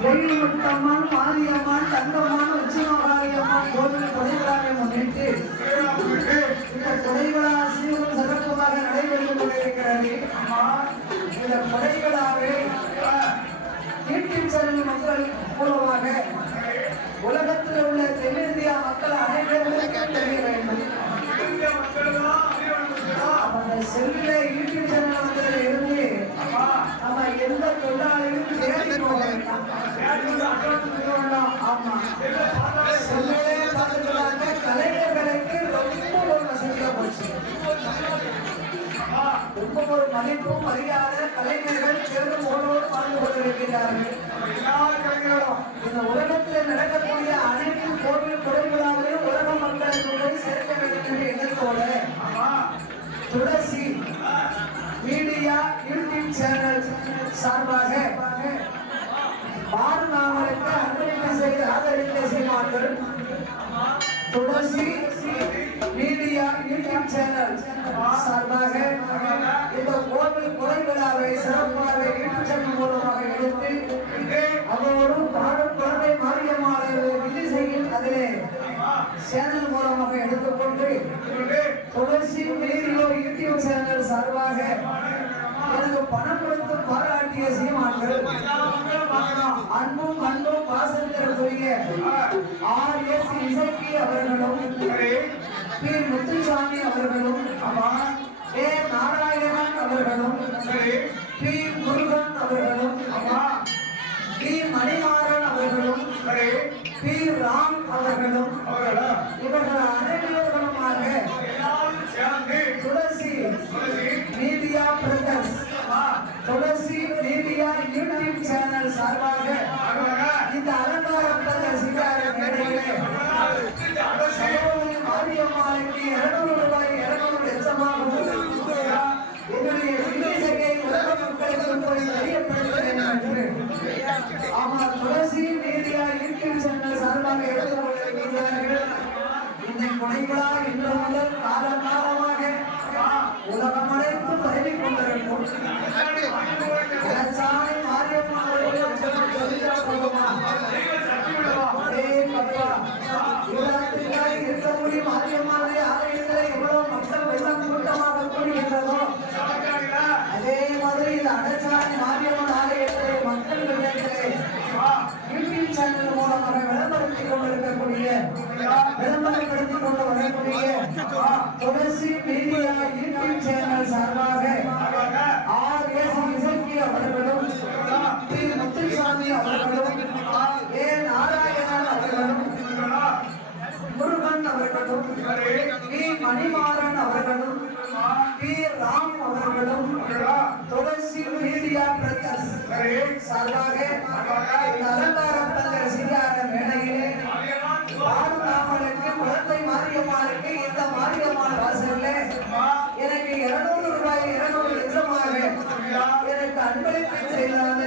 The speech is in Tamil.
கோயில்முத்தம்மன் மாரியம்மன் தங்கம்மன் உச்சிமகாரியம்மன் கோவில் கொடைவிழாவை முன்னிட்டு இந்த கொடைவிழா சீரும் சிறப்புமாக நடைபெற்றுக் கொண்டிருக்கிறது இந்த கொடைவிழாவை யூடியூப் சேனல் மக்கள் மூலமாக உலகத்தில் உள்ள தென்னிந்தியா மக்கள் அனைவரும் தெரிய வேண்டும். அந்த செல்ல ஆமா செல்லே பார்த்துக்கிறாங்க கலைஞர்களுக்கு ரொம்ப ஒரு வசதியா போச்சு ரொம்ப ஒரு மதிப்பும் மரியாதை கலைஞர்கள் பேரும் ஓடோடு வாழ்ந்து கொண்டிருக்கிறார்கள் இந்த உலகத்தில் நடக்கக்கூடிய அனைத்து கோவில் குறைவிழாவையும் உலக மக்களுக்கு போய் சேர்க்க வேண்டும் என்ற எண்ணத்தோடு துளசி மீடியா யூடியூப் சேனல் சார்பாக துளசி மீடியா யூடியூப் சேனல் சார்பாக இந்த கோவில் குறை விழாவை சிறப்பாக யூடியூப் சேனல் மூலமாக எடுத்து அதோடு பாடும் குழந்தை மாரியம்மாளை விதி அதிலே சேனல் மூலமாக எடுத்துக்கொண்டு துளசி மீடியோ யூடியூப் சேனல் சார்பாக எனக்கு பணம் கொடுத்து பாராட்டிய சீமான்கள் அன்பும் அன்பும் பாசத்திற்குரிய ஆர் எஸ் இசக்கி அவர்களும் பி முத்துசாமி அவர்களும் ஏ. நாராயணன் அவர்களும் பி. முருகன் அவர்களும் பி மணிமாறன் அவர்களும் பி. ராம் அவர்களும் இவர்கள் அனைவருமாக Thulasi media brothers. Thulasi media YouTube channel சார்பாக இந்த அலங்காரப்பட்ட சிங்கார மேடையிலே சகோதரி மாரியம்மாளுக்கு இருநூறு ரூபாய் இருநூறு லட்சமாகவும் என்னுடைய வில்லிசையை உலக மக்களுக்கு போய் தெரியப்படுத்த வேண்டும் என்று ஆமா துளசி மீடியா யூடியூப் சார்பாக எடுத்துக் கொண்டிருக்கிறார்கள் இந்த கொடைவிழா இன்று முதல் காலம் காலமாக துளசி மீடியா யூடியூப் சேனல் சார்பாக ஆர் எஸ் இசக்கி அவர்களும் டி முத்துசாமி அவர்களும் ஏ நாராயணன் அவர்களும் முருகன் அவர்களும் பி மணிமாறன் அவர்களும் பி ராம் அவர்களும் துளசி மீடியா பிரதர்ஸ் சார்பாக இந்த அலங்காரம் மாரியம்மாளுக்கு இந்த மாரியம்மாள் வாசல்ல எனக்கு இருநூறு ரூபாய் இருநூறு லட்சமாக எனக்கு அன்பளிப்பு செய்தார்.